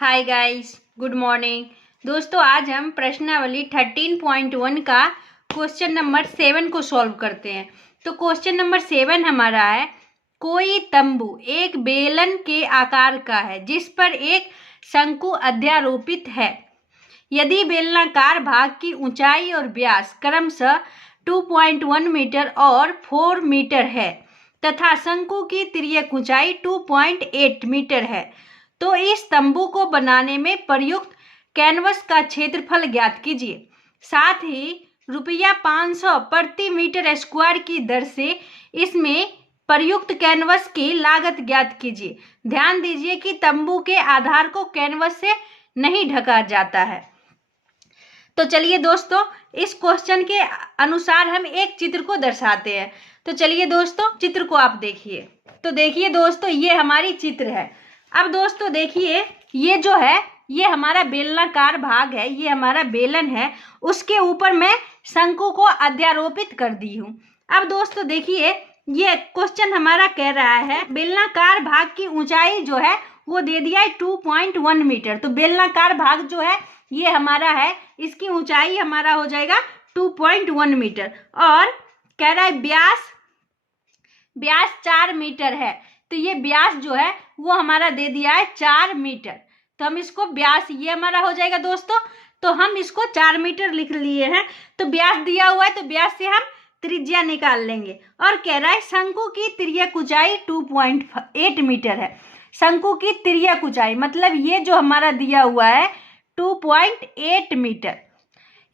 Hi guys, good morning. दोस्तों, आज हम प्रश्नावली 13.1 का क्वेश्चन नंबर 7 को सॉल्व करते हैं। तो क्वेश्चन नंबर 7 हमारा है, कोई तंबू एक बेलन के आकार का है जिस पर एक शंकु अध्यारोपित है। यदि बेलनाकार भाग की ऊंचाई और व्यास क्रमशः 2.1 मीटर और 4 मीटर है तथा शंकु की तिर्यक ऊंचाई 2.8 मीटर है, तो इस तंबू को बनाने में प्रयुक्त कैनवस का क्षेत्रफल ज्ञात कीजिए। साथ ही ₹500 प्रति मीटर स्क्वायर की दर से इसमें प्रयुक्त कैनवस की लागत ज्ञात कीजिए। ध्यान दीजिए कि तंबू के आधार को कैनवस से नहीं ढका जाता है। तो चलिए दोस्तों, इस क्वेश्चन के अनुसार हम एक चित्र को दर्शाते हैं। तो चलिए दोस्तों, चित्र को आप देखिए। तो देखिए दोस्तों, ये हमारी चित्र है। अब दोस्तों देखिए, ये जो है ये हमारा बेलनाकार भाग है, ये हमारा बेलन है, उसके ऊपर मैं शंकु को अध्यारोपित कर दी हूँ। अब दोस्तों देखिए, ये क्वेश्चन हमारा कह रहा है बेलनाकार भाग की ऊंचाई जो है वो दे दिया है 2.1 मीटर। तो बेलनाकार भाग जो है ये हमारा है, इसकी ऊंचाई हमारा हो जाएगा 2.1 मीटर और कह रहा है व्यास 4 मीटर है। तो ये व्यास जो है वो हमारा दे दिया है 4 मीटर। तो हम इसको व्यास ये हमारा हो जाएगा दोस्तों। तो हम इसको 4 मीटर लिख लिए हैं। तो व्यास दिया हुआ है तो व्यास से हम त्रिज्या निकाल लेंगे और कह रहा है शंकु की तिर्यक ऊंचाई 2.8 मीटर है। शंकु की तिर्यक ऊंचाई मतलब ये जो हमारा दिया हुआ है 2.8 मीटर,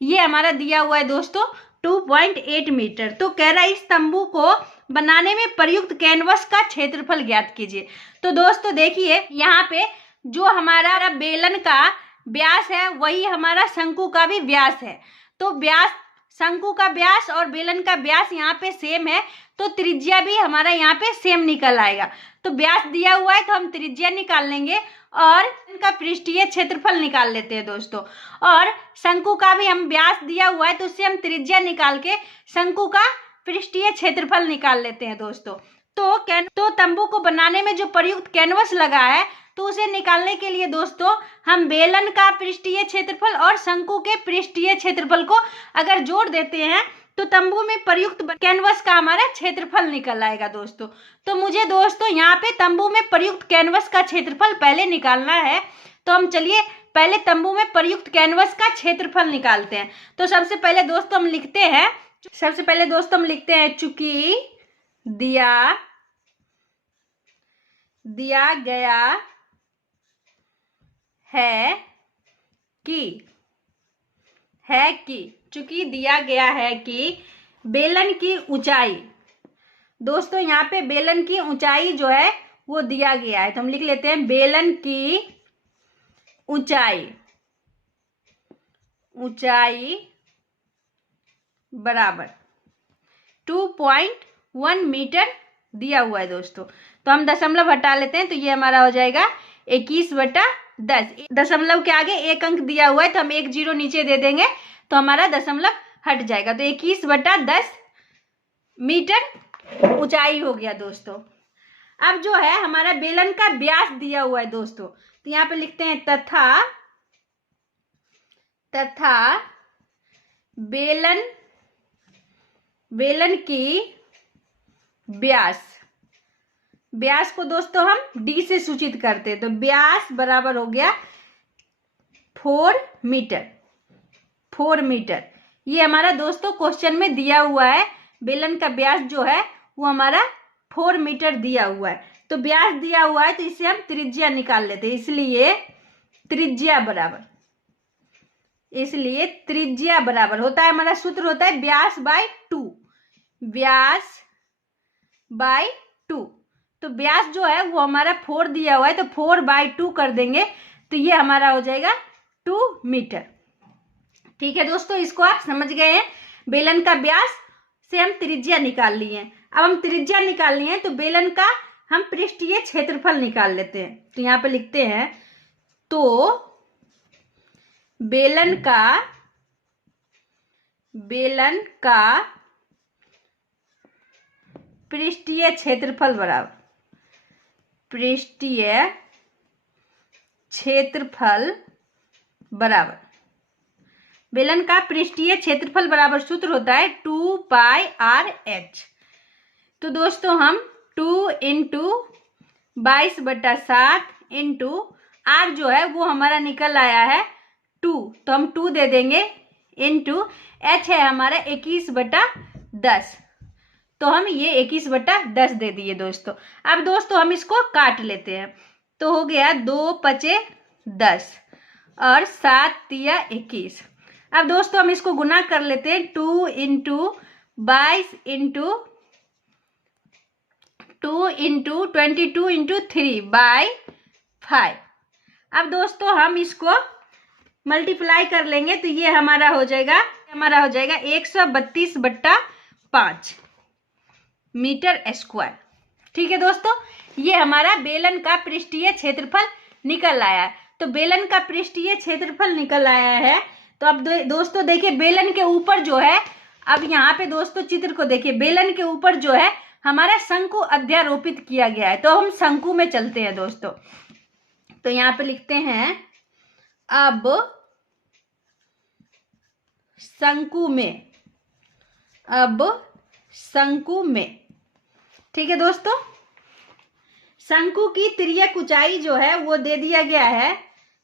ये हमारा दिया हुआ है दोस्तों 2.8 मीटर। तो कह रहा है इस तंबू को बनाने में प्रयुक्त कैनवस का क्षेत्रफल ज्ञात कीजिए। तो दोस्तों देखिए, यहाँ पे जो हमारा बेलन का व्यास है वही हमारा शंकु का भी व्यास है। तो व्यास, शंकु का व्यास और बेलन का व्यास यहाँ पे सेम है, तो त्रिज्या भी हमारा यहाँ पे सेम निकल आएगा। तो व्यास दिया हुआ है तो हम त्रिज्या निकाल लेंगे और इनका पृष्ठीय क्षेत्रफल निकाल लेते हैं दोस्तों। और शंकु का भी हम व्यास दिया हुआ है तो उससे हम त्रिज्या निकाल के शंकु का पृष्ठीय क्षेत्रफल निकाल लेते हैं दोस्तों। तो तंबू को बनाने में जो प्रयुक्त कैनवस लगा है तो उसे निकालने के लिए दोस्तों हम बेलन का पृष्ठीय क्षेत्रफल और शंकु के पृष्ठीय क्षेत्रफल को अगर जोड़ देते हैं तो तंबू में प्रयुक्त कैनवस का हमारा क्षेत्रफल निकल आएगा दोस्तों। तो मुझे दोस्तों यहाँ पे तंबू में प्रयुक्त कैनवस का क्षेत्रफल पहले निकालना है। तो हम चलिए पहले तंबू में प्रयुक्त कैनवस का क्षेत्रफल निकालते हैं। तो सबसे पहले दोस्तों हम लिखते हैं चूंकि दिया गया है कि चूंकि दिया गया है कि बेलन की ऊंचाई, दोस्तों यहाँ पे बेलन की ऊंचाई जो है वो दिया गया है। तो हम लिख लेते हैं बेलन की ऊंचाई बराबर 2.1 मीटर दिया हुआ है दोस्तों। तो हम दशमलव हटा लेते हैं तो ये हमारा हो जाएगा 21/10। दशमलव के आगे एक अंक दिया हुआ है तो हम 1 0 नीचे दे देंगे तो हमारा दशमलव हट जाएगा। तो 21/10 मीटर ऊंचाई हो गया दोस्तों। अब जो है हमारा बेलन का व्यास दिया हुआ है दोस्तों, तो यहाँ पे लिखते हैं तथा बेलन की व्यास को दोस्तों हम डी से सूचित करते हैं। तो व्यास बराबर हो गया 4 मीटर। ये हमारा दोस्तों क्वेश्चन में दिया हुआ है, बेलन का व्यास जो है वो हमारा 4 मीटर दिया हुआ है। तो व्यास दिया हुआ है तो इसे हम त्रिज्या निकाल लेते हैं, इसलिए त्रिज्या बराबर होता है, हमारा सूत्र होता है व्यास बाय 2। तो व्यास जो है वो हमारा 4 दिया हुआ है तो 4/2 कर देंगे तो ये हमारा हो जाएगा 2 मीटर। ठीक है दोस्तों, इसको आप समझ गए हैं। बेलन का व्यास से हम त्रिज्या निकाल लिए हैं। अब हम त्रिज्या निकाल लिए हैं तो बेलन का हम पृष्ठीय क्षेत्रफल निकाल लेते हैं। तो यहाँ पे लिखते हैं तो बेलन का पृष्ठीय क्षेत्रफल बराबर क्षेत्रफल बराबर, बेलन का पृष्ठीय क्षेत्रफल बराबर सूत्र होता है 2πr/h। तो दोस्तों हम 2 इंटू 22/7 इंटू r जो है वो हमारा निकल आया है 2, तो हम 2 दे देंगे, इंटू h है हमारा 21/10, तो हम ये 21/10 दे दिए दोस्तों। अब दोस्तों हम इसको काट लेते हैं, तो हो गया 2×5=10 और 7×3=21। अब दोस्तों हम इसको गुना कर लेते हैं, 2 इंटू 22 इंटू 2 इंटू 22 इंटू 3/5। अब दोस्तों हम इसको मल्टीप्लाई कर लेंगे, तो ये हमारा हो जाएगा 132/5 मीटर स्क्वायर। ठीक है दोस्तों, ये हमारा बेलन का पृष्ठीय क्षेत्रफल निकल आया है। तो बेलन का पृष्ठीय क्षेत्रफल निकल आया है। तो अब दोस्तों देखिए बेलन के ऊपर जो है, अब यहाँ पे दोस्तों चित्र को देखिए, बेलन के ऊपर जो है हमारा शंकु अध्यारोपित किया गया है। तो हम शंकु में चलते हैं दोस्तों, तो यहाँ पे लिखते हैं अब शंकु में, अब शंकु में। ठीक है दोस्तों, शंकु की तिर्यक ऊंचाई जो है वो दे दिया गया है,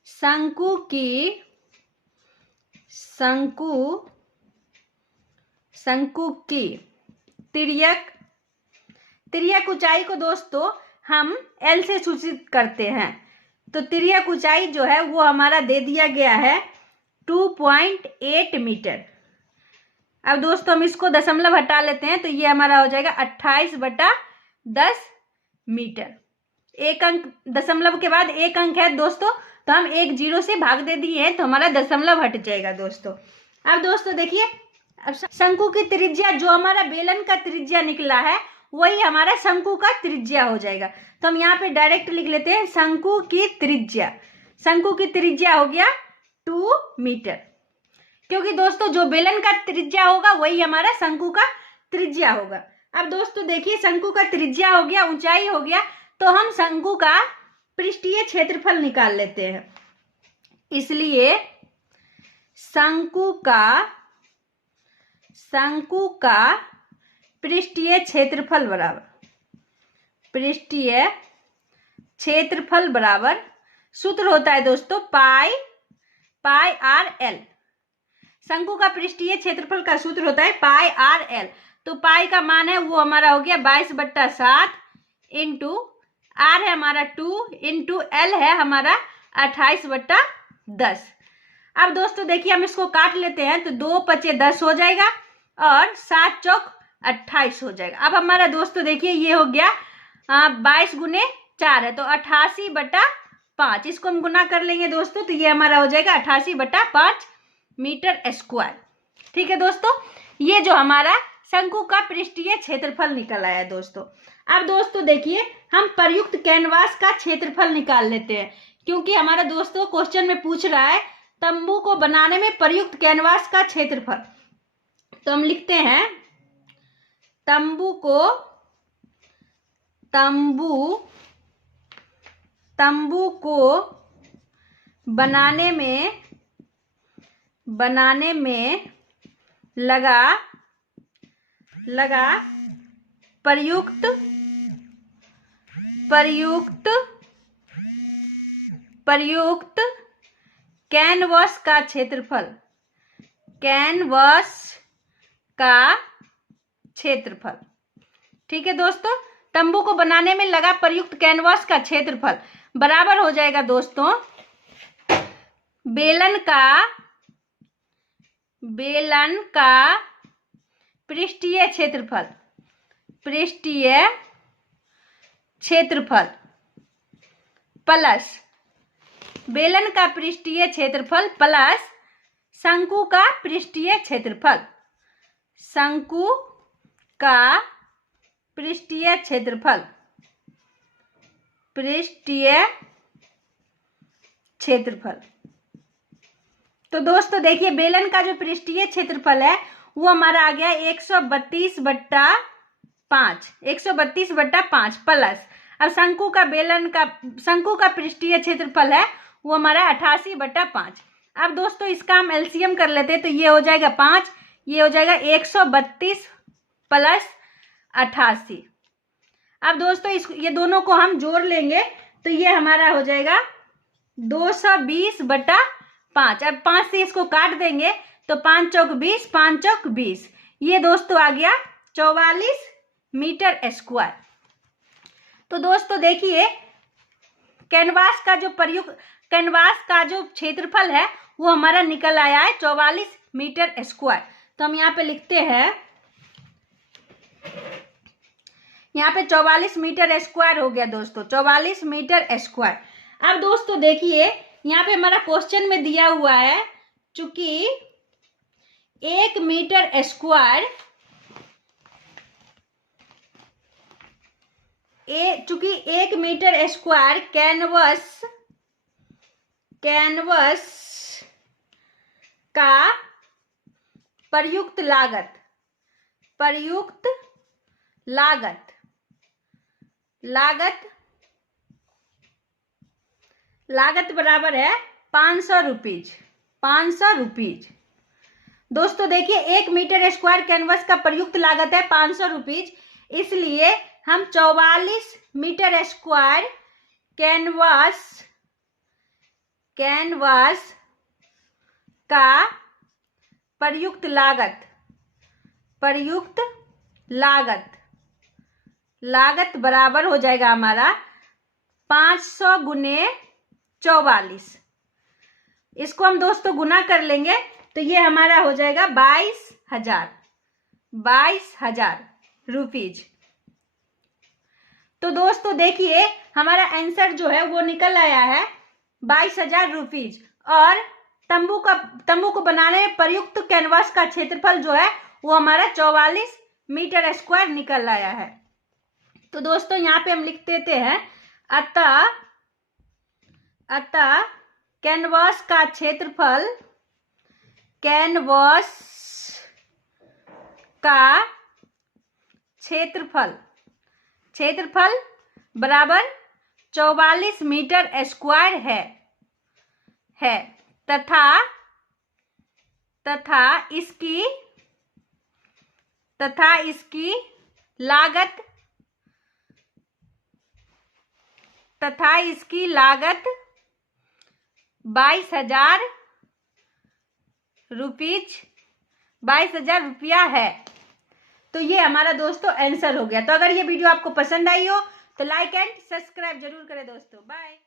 शंकु की तिर्यक ऊंचाई को दोस्तों हम L से सूचित करते हैं। तो तिर्यक ऊंचाई जो है वो हमारा दे दिया गया है 2.8 मीटर। अब दोस्तों हम इसको दशमलव हटा लेते हैं, तो ये हमारा हो जाएगा 28/10 मीटर। एक अंक, दशमलव के बाद एक अंक है दोस्तों, तो हम 1 0 से भाग दे दिए हैं, तो हमारा दशमलव हट जाएगा दोस्तों। अब दोस्तों देखिए, अब शंकु की त्रिज्या जो हमारा बेलन का त्रिज्या निकला है वही हमारा शंकु का त्रिज्या हो जाएगा। तो हम यहाँ पे डायरेक्ट लिख लेते हैं शंकु की त्रिज्या। शंकु की त्रिज्या हो गया 2 मीटर, क्योंकि दोस्तों जो बेलन का त्रिज्या होगा वही हमारा शंकु का त्रिज्या होगा। अब दोस्तों देखिए, शंकु का त्रिज्या हो गया, ऊंचाई हो गया, तो हम शंकु का पृष्ठीय क्षेत्रफल निकाल लेते हैं। इसलिए शंकु का पृष्ठीय क्षेत्रफल बराबर सूत्र होता है दोस्तों πr/L। शंकु का पृष्ठीय क्षेत्रफल का सूत्र होता है πr/L। तो पाई का मान है वो हमारा हो गया 22/7 इंटू r है हमारा 2 इंटू L है हमारा 28/10। अब दोस्तों देखिए हम इसको काट लेते हैं, तो 2×5=10 हो जाएगा और 7×4=28 हो जाएगा। अब हमारा दोस्तों देखिए ये हो गया 22×4 है, तो 88/5। इसको हम गुना कर लेंगे दोस्तों, तो ये हमारा हो जाएगा 88/5 मीटर स्क्वायर। ठीक है दोस्तों, ये जो हमारा शंकु का पृष्ठीय क्षेत्रफल निकल आया है दोस्तों। अब दोस्तों देखिए हम प्रयुक्त कैनवास का क्षेत्रफल निकाल लेते हैं, क्योंकि हमारा दोस्तों क्वेश्चन में पूछ रहा है तंबू को बनाने में प्रयुक्त कैनवास का क्षेत्रफल। तो हम लिखते हैं तंबू को बनाने में लगा प्रयुक्त कैनवास का क्षेत्रफल। ठीक है दोस्तों, तंबू को बनाने में लगा प्रयुक्त कैनवास का क्षेत्रफल बराबर हो जाएगा दोस्तों बेलन का पृष्ठीय क्षेत्रफल प्लस बेलन का पृष्ठीय क्षेत्रफल प्लस शंकु का पृष्ठीय क्षेत्रफल। शंकु का पृष्ठीय क्षेत्रफल। तो दोस्तों देखिए बेलन का जो पृष्ठीय क्षेत्रफल है वो हमारा आ गया 132/5 प्लस अब शंकु का पृष्ठीय क्षेत्रफल है वो हमारा 88/5। अब दोस्तों इसका हम एलसीएम कर लेते हैं, तो ये हो जाएगा 5, ये हो जाएगा 132 + 88। अब दोस्तों ये दोनों को हम जोड़ लेंगे तो ये हमारा हो जाएगा 220/5। अब 5 से इसको काट देंगे तो 5 चौक 20, 5 चौक 20, ये दोस्तों आ गया 44 मीटर स्क्वायर। तो दोस्तों देखिए कैनवास का जो क्षेत्रफल है वो हमारा निकल आया है 44 मीटर स्क्वायर। तो हम यहाँ पे लिखते हैं, यहाँ पे 44 मीटर स्क्वायर हो गया दोस्तों, 44 मीटर स्क्वायर। अब दोस्तों देखिए यहाँ पे हमारा क्वेश्चन में दिया हुआ है, चूंकि 1 मीटर स्क्वायर कैनवस का प्रयुक्त लागत बराबर है 500 रुपीज। दोस्तों देखिए 1 मीटर स्क्वायर कैनवस का प्रयुक्त लागत है 500 रुपीज, इसलिए हम 44 मीटर स्क्वायर कैनवास का प्रयुक्त लागत बराबर हो जाएगा हमारा 500 × 44। इसको हम दोस्तों गुना कर लेंगे तो ये हमारा हो जाएगा 22,000 रुपीज। तो दोस्तों देखिए हमारा आंसर जो है वो निकल आया है 22,000 रुपीज, और तंबू को बनाने में प्रयुक्त कैनवास का क्षेत्रफल जो है वो हमारा 44 मीटर स्क्वायर निकल आया है। तो दोस्तों यहाँ पे हम लिख देते हैं, अतः कैनवास का क्षेत्रफल बराबर 44 मीटर स्क्वायर है तथा इसकी लागत 22,000 रुपया है। तो ये हमारा दोस्तों आंसर हो गया। तो अगर ये वीडियो आपको पसंद आई हो तो लाइक एंड सब्सक्राइब जरूर करें दोस्तों। बाय।